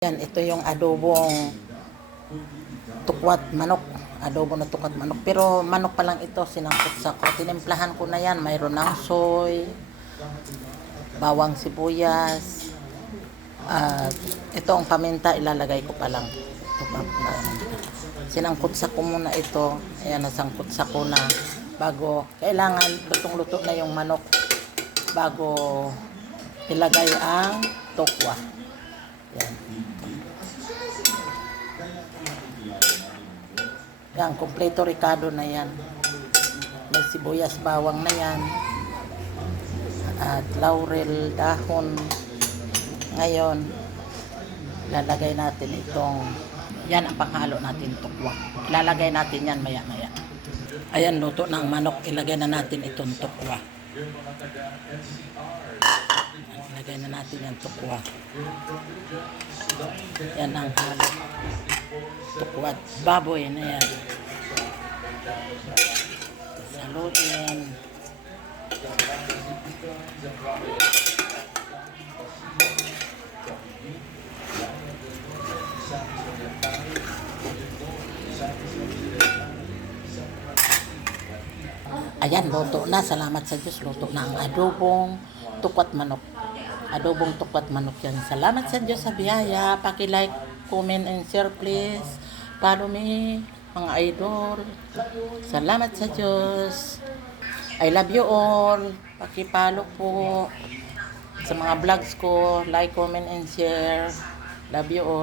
Yan, ito yung adobong tukwat manok. Adobo na tukwat manok. Pero manok pa lang ito, sinangkot sa ko. Tinimplahan ko na yan. Mayroon ng soy, bawang sibuyas, at ito ang paminta, ilalagay ko pa lang. Ito pa, sinangkot sa ko muna ito. Ayan, nasangkot sa ko na bago. Kailangan lutong-luto na yung manok bago ilagay ang tukwa. Yan. Yan, kompleto ricado na yan. May sibuyas, bawang na yan. At laurel, dahon. Ngayon, lalagay natin itong, yan ang panghalo natin, tukwa. Lalagay natin yan maya-maya. Ayan, luto ng manok. Ilagay na natin itong tukwa. Ilagay na natin yung tukwa. Yan ang halo. Tukwat baboy na yan. Salutin. Ayan, luto na. Salamat sa Diyos. Luto na ang adobong tukwat manok. Adobong tukwat manok yan. Salamat sa Diyos sa biyaya. Paki-like, comment, and share please. Follow me, mga idol. Salamat sa Diyos. I love you all. Paki-follow po sa mga vlogs ko. Like, comment, and share. Love you all.